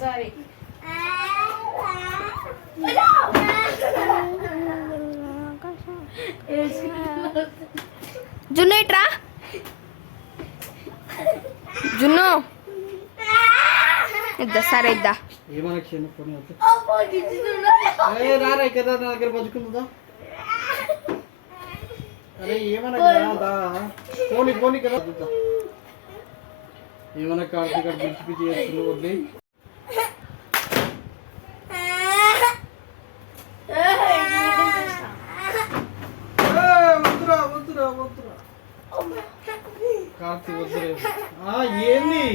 Sorry జున్ను ఇట్రా జున్ను ఇద్దా సరే ఇద్దా ఏమన్నా కార్తీక్ పిచ్చి పిచ్చి చేస్తున్నారు వద్దు వద్దురా వద్దురా వద్దురా కార్తీక్ వద్దురే ఏంది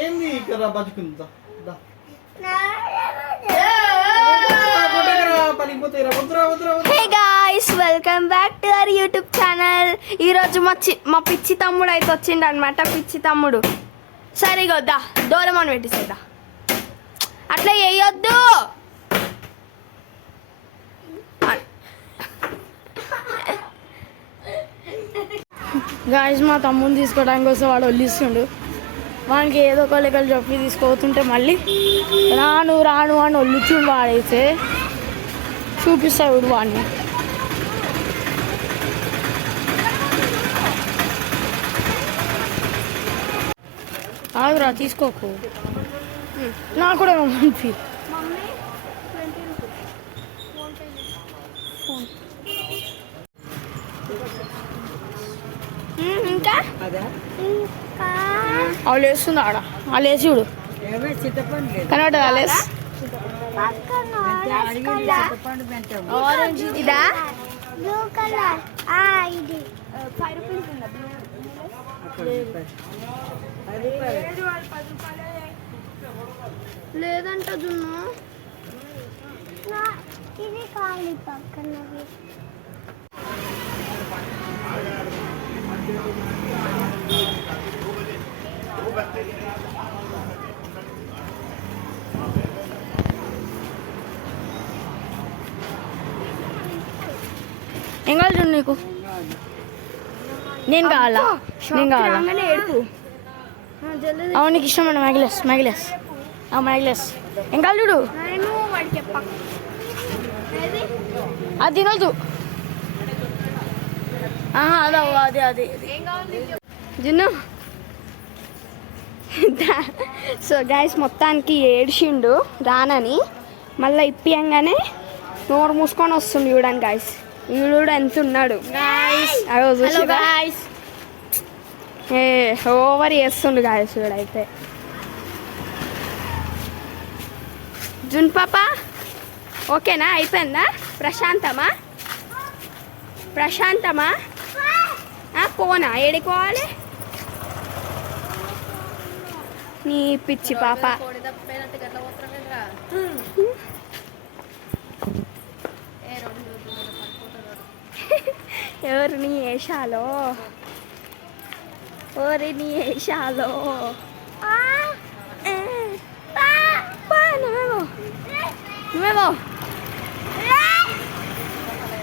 ఏంది కదా బతుకుందా hey guys welcome back to our YouTube channel. ఈరోజు మా పిచ్చి తమ్ముడు అయితే వచ్చిండు అనమాట. పిచ్చి తమ్ముడు సరిగా వద్దా డోరేమోన్ పెట్టిసేదా అట్లా వేయొద్దు. గాయ్స్ మా తమ్ముడిని తీసుకోవడానికి కోసం వాడు వల్లిస్తుండు. వానికి ఏదో ఒక లెక్కలు చెప్పి తీసుకోతుంటే మళ్ళీ రాను రాను అని వల్లుతుండు. వాడైతే చూపిస్తాడు వాడిని. ఆగురా తీసుకోకు నాకు కూడా పంపి. ఇంకా వాళ్ళు వేస్తుంది ఆడ వాళ్ళు వేసి చూడు కనబడదు వాళ్ళు వేసి ఆరెంజ్ ఇదా బ్లూ కలర్ ఇది 5 రూపీస్ ఉందా లేదంట జున్ను ఇది కాలి పక్కనది. ఏం కావాలి చూడు నీకు? నేను కావాలా? నేను కావాలా? అవును నీకు ఇష్టం అండి. మ్యాగ్లెస్ మ్యాగ్లెస్ మ్యాగ్లెస్ ఏం కావాలి చూడు? అది తినొద్దు. అదే అదే అదే జున్ను. సో గైస్ మొత్తానికి ఏడ్చిండు రానని. మళ్ళీ ఇప్పియంగానే నోరు మూసుకొని వస్తుంది చూడండి గైస్. వీడు కూడా ఎంత ఉన్నాడు ఓవర్ చేస్తుండు గాయస్ వీడైతే. జున్ పాప ఓకేనా? అయిపోయిందా? ప్రశాంతమా? ప్రశాంతమా? పోనా? ఏడికి పోవాలి? నీ పిచ్చి పాప. ఎవరు నీ వేషాలో? ఓరి నీ వేషాలో నువ్వేమో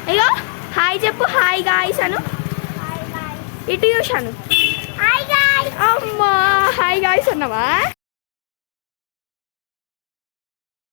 అయ్యో హాయ్ చెప్పు. హాయ్ గాయ్స్ అను. ఇటు చూశాను. అమ్మా హాయ్ గాయ్స్ అన్నావా?